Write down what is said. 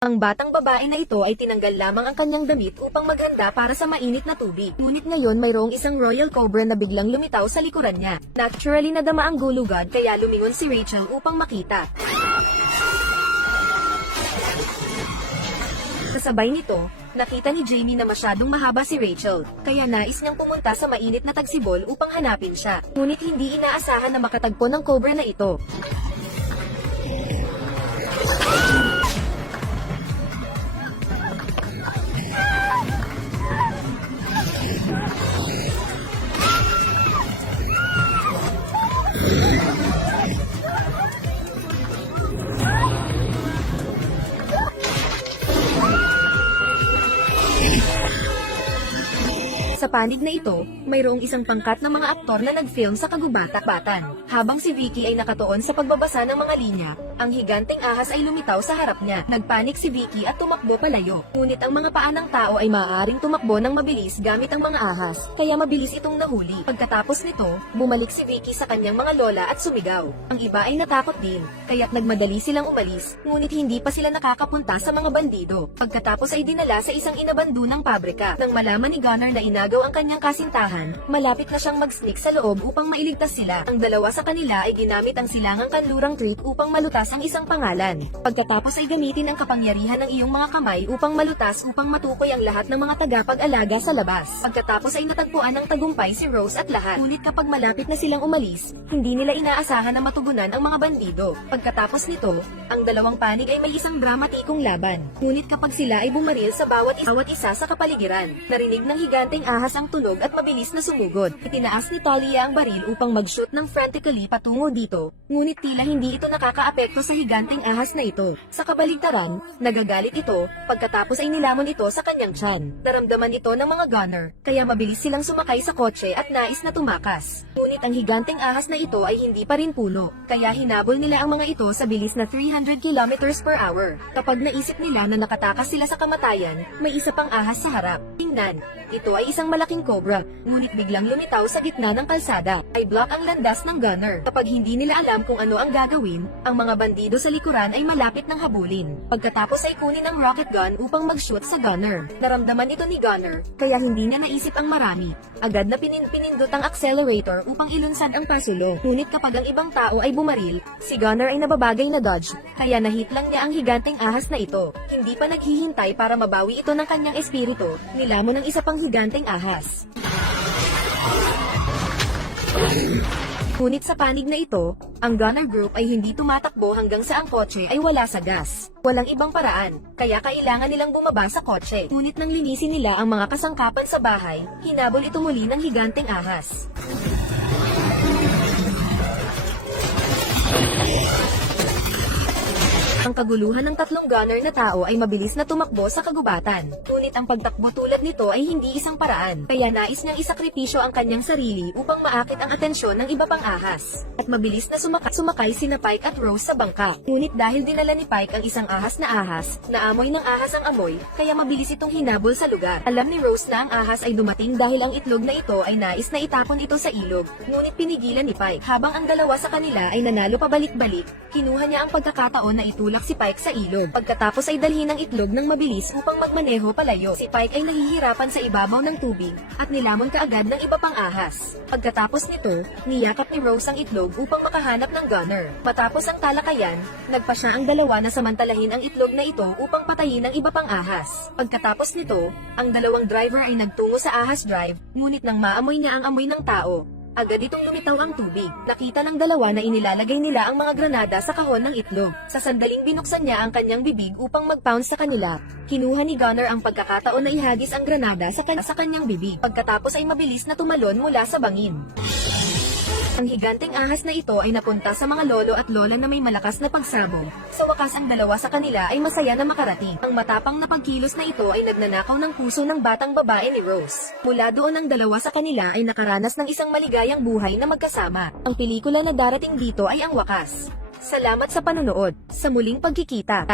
Ang batang babae na ito ay tinanggal lamang ang kanyang damit upang maghanda para sa mainit na tubig. Ngunit ngayon mayroong isang royal cobra na biglang lumitaw sa likuran niya. Naturally nadama ang gulugad kaya lumingon si Rachel upang makita. Kasabay nito, nakita ni Jamie na masyadong mahaba si Rachel, kaya nais niyang pumunta sa mainit na tagsibol upang hanapin siya. Ngunit hindi inaasahan na makatagpo ng cobra na ito. Panig na ito, mayroong isang pangkat ng mga aktor na nag-film sa kagubata-batan. Habang si Vicky ay nakatuon sa pagbabasa ng mga linya, ang higanting ahas ay lumitaw sa harap niya. Nagpanik si Vicky at tumakbo palayo. Ngunit ang mga paa ng tao ay maaaring tumakbo ng mabilis gamit ang mga ahas, kaya mabilis itong nahuli. Pagkatapos nito, bumalik si Vicky sa kanyang mga lola at sumigaw. Ang iba ay natakot din, kaya't nagmadali silang umalis, ngunit hindi pa sila nakakapunta sa mga bandido. Pagkatapos ay dinala sa isang inabandunang pabrika. Nang malaman ni Gunnar na inagaw ang kanyang kasintahan, malapit na siyang mag-sneak sa loob upang mailigtas sila. Ang dalawa sa kanila ay ginamit ang silangang kanlurang trick upang malutas ang isang pangalan. Pagkatapos ay gamitin ang kapangyarihan ng iyong mga kamay upang malutas upang matukoy ang lahat ng mga tagapag-alaga sa labas. Pagkatapos ay natagpuan ng tagumpay si Rose at lahat. Ngunit kapag malapit na silang umalis, hindi nila inaasahan na matugunan ang mga bandido. Pagkatapos nito, ang dalawang panig ay may isang dramatikong laban. Ngunit kapag sila ay bumaril sa bawat isa, bawat isa sa kapaligiran, narinig ng higanteng ahas ang tunog at mabilis na sumugod. Itinaas ni Talia ang baril upang mag-shoot ng frantically patungo dito, ngunit tila hindi ito nakakaapekto sa higanteng ahas na ito. Sa kabaligtaran, nagagalit ito, pagkatapos ay nilamon ito sa kanyang tiyan. Naramdaman ito ng mga gunner, kaya mabilis silang sumakay sa kotse at nais na tumakas. Ngunit ang higanteng ahas na ito ay hindi pa rin puno, kaya hinabol nila ang mga ito sa bilis na 300 kilometers per hour. Kapag naisip nila na nakatakas sila sa kamatayan, may isa pang ahas sa harap. Tingnan, ito ay isang malaking cobra, ngunit biglang lumitaw sa gitna ng kalsada. Ay block ang landas ng gunner. Kapag hindi nila alam kung ano ang gagawin, ang mga bandido sa likuran ay malapit ng habulin. Pagkatapos ay kunin ang rocket gun upang mag-shoot sa gunner. Naramdaman ito ni gunner, kaya hindi niya naisip ang marami. Agad na pinin-pinindot ang accelerator upang ilunsad ang pasulo. Ngunit kapag ang ibang tao ay bumaril, si gunner ay nababagay na dodge, kaya nahit lang niya ang higanteng ahas na ito. Hindi pa naghihintay para mabawi ito ng kanyang espiritu, nilamon ng isa pang higanteng ahas. Ngunit sa panig na ito, ang gunner group ay hindi tumatakbo hanggang sa ang kotse ay wala sa gas. Walang ibang paraan, kaya kailangan nilang bumaba sa kotse. Ngunit nang linisin nila ang mga kasangkapan sa bahay, hinabol ito muli ng higanteng ahas. Ang kaguluhan ng tatlong gunner na tao ay mabilis na tumakbo sa kagubatan. Ngunit ang pagtakbo tulad nito ay hindi isang paraan, kaya nais niyang isakripisyo ang kanyang sarili upang maakit ang atensyon ng iba pang ahas. At mabilis na sumakay, sumakay sina Pike at Rose sa bangka. Ngunit dahil dinala ni Pike ang isang ahas na ahas, naamoy ng ahas ang amoy, kaya mabilis itong hinabol sa lugar. Alam ni Rose na ang ahas ay dumating dahil ang itlog na ito ay nais na itapon ito sa ilog. Ngunit pinigilan ni Pike. Habang ang dalawa sa kanila ay nanalo pabalik-balik, kinuha niya ang pagkakataon na itulak si Pike sa ilog. Pagkatapos ay dalhin ang itlog ng mabilis upang magmaneho palayo. Si Pike ay nahihirapan sa ibabaw ng tubig at nilamon kaagad ng iba pang ahas. Pagkatapos nito, niyakap ni Rose ang itlog upang makahanap ng gunner. Matapos ang talakayan, nagpa siya ang dalawa na samantalahin ang itlog na ito upang patayin ang iba pang ahas. Pagkatapos nito, ang dalawang driver ay nagtungo sa ahas drive, ngunit nang maamoy niya ang amoy ng tao, Agad itong lumitaw ang tubig. Nakita ng dalawa na inilalagay nila ang mga granada sa kahon ng itlog. Sa sandaling binuksan niya ang kanyang bibig upang mag-pounce sa kanila. Kinuha ni Gunner ang pagkakataon na ihagis ang granada sa, kan- sa kanyang bibig. Pagkatapos ay mabilis na tumalon mula sa bangin. Ang higanteng ahas na ito ay napunta sa mga lolo at lola na may malakas na pagsabong. Sa wakas ang dalawa sa kanila ay masaya na makarating. Ang matapang na pagkilos na ito ay nagnanakaw ng puso ng batang babae ni Rose. Mula doon ang dalawa sa kanila ay nakaranas ng isang maligayang buhay na magkasama. Ang pelikula na darating dito ay ang wakas. Salamat sa panunood. Sa muling pagkikita.